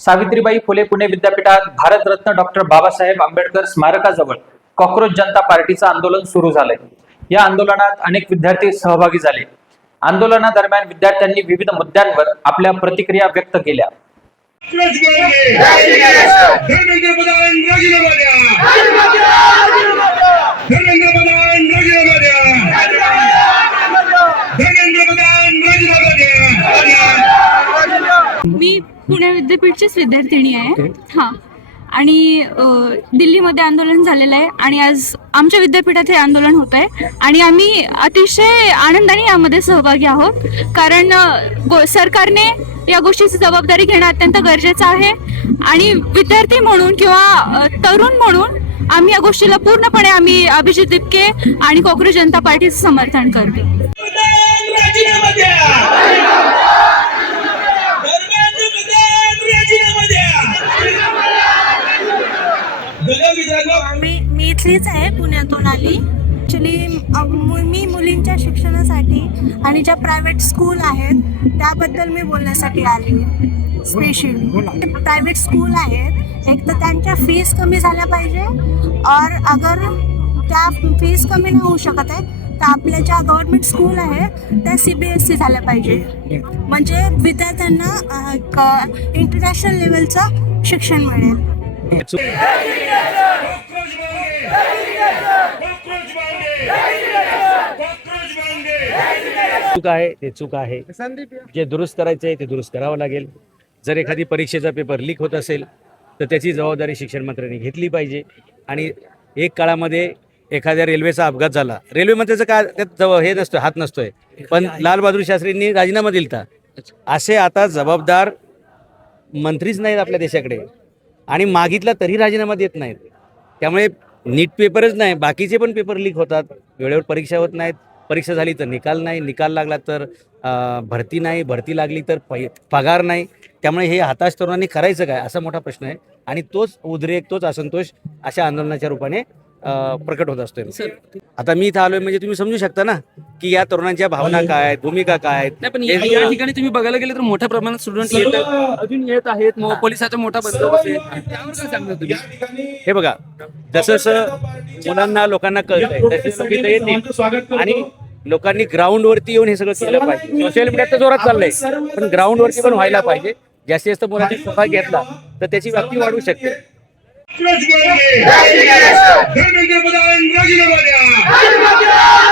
सावित्रीबाई फुले पुणे विद्यापीठात Bharat Ratna doctor Babasaheb Ambedkar स्मारकाजवळ cockroach जनता पार्टीचं आंदोलन सुरू झालंय। या आंदोलनात अनेक विद्यार्थी सहभागी झाले। आंदोलनादरम्यान विद्यार्थ्यांनी विविध मुद्द्यांवर आपल्या प्रतिक्रिया व्यक्त केल्या। मी पुणे विद्यापीठचीच विद्यार्थिनी आहे। हां, आणि दिल्लीमध्ये आंदोलन झालेलं आहे आणि आज आमच्या विद्यापीठात हे आंदोलन होत आहे आणि आम्ही अतिशय आनंदाने यामध्ये सहभागी आहोत, कारण सरकारने या गोष्टीची जबाबदारी घेणं अत्यंत गरजेचं आहे आणि विद्यार्थी म्हणून किंवा तरुण म्हणून आम्ही या गोष्टीला पूर्णपणे आम्ही अभिजित दिपके आणि कॉक्रोच जनता पार्टीचं समर्थन करतो। मी इथलीच आहे, पुण्यातून आली। ॲक्च्युली मी मुलींच्या शिक्षणासाठी आणि ज्या प्रायव्हेट स्कूल आहेत त्याबद्दल मी बोलण्यासाठी आली। स्पेशली प्रायव्हेट स्कूल आहेत, एक तर त्यांच्या फीस कमी झाल्या पाहिजे, और अगर त्या फीस कमी नाही होऊ शकत आहे तर आपल्या ज्या गव्हर्नमेंट स्कूल आहे त्या CBSE झाल्या पाहिजे, म्हणजे विद्यार्थ्यांना इंटरनॅशनल लेवलचं शिक्षण मिळेल। चूक आहे ते चूक आहे, जे दुरुस्त करायचं आहे ते दुरुस्त करावं लागेल। जर एखादी परीक्षेचा पेपर लीक होत असेल तर त्याची जबाबदारी शिक्षण मंत्र्यांनी घेतली पाहिजे। आणि एक काळामध्ये एखाद्या रेल्वेचा अपघात झाला, रेल्वेमंत्र्याचं काय त्यात हे नसतोय, हात नसतोय, पण लाल बहादूर शास्त्रींनी राजीनामा दिलता। असे आता जबाबदार मंत्रीच नाहीत आपल्या देशाकडे आणि मागितला तरी राजीनामा देत नाहीत। त्यामुळे नीट पेपरच नाही, बाकीचे पण पेपर लीक होतात, वेळेवर परीक्षा होत नाहीत, परीक्षा झाली तर निकाल नाही, निकाल लागला तर भरती नाही, भरती लागली तर पगार नाही। त्यामुळे हे हताश तरुणांनी करायचं काय असा मोठा प्रश्न आहे आणि तोच उद्रेक, तोच असंतोष अशा आंदोलनाच्या रूपाने प्रकट होत असतोय। आता मी इथं आलोय म्हणजे तुम्ही समजू शकता ना की या तरुणांच्या भावना काय आहेत, भूमिका काय आहेत। नाही, पण या ठिकाणी तुम्ही बघायला गेले तर मोठ्या प्रमाणात स्टुडंट अजून येत आहेत, पोलिसाचा मोठा बंदोबस्त आहे, त्यावर काय सांगणार तुम्ही? हे बघा, जसं मुलांना लोकांना कळतंय तसे लोक इथे येतील आणि लोकांनी ग्राउंडवरती येऊन हे सगळं केलं पाहिजे। सोशल मीडियात तर जोरात चाललंय, पण ग्राउंडवरती पण व्हायला पाहिजे। जास्तीत जास्त मुलांनी सहभाग घेतला तर त्याची व्याप्ती वाढू शकते। धर्मेंद्र प्रधान राजीनामा द्या।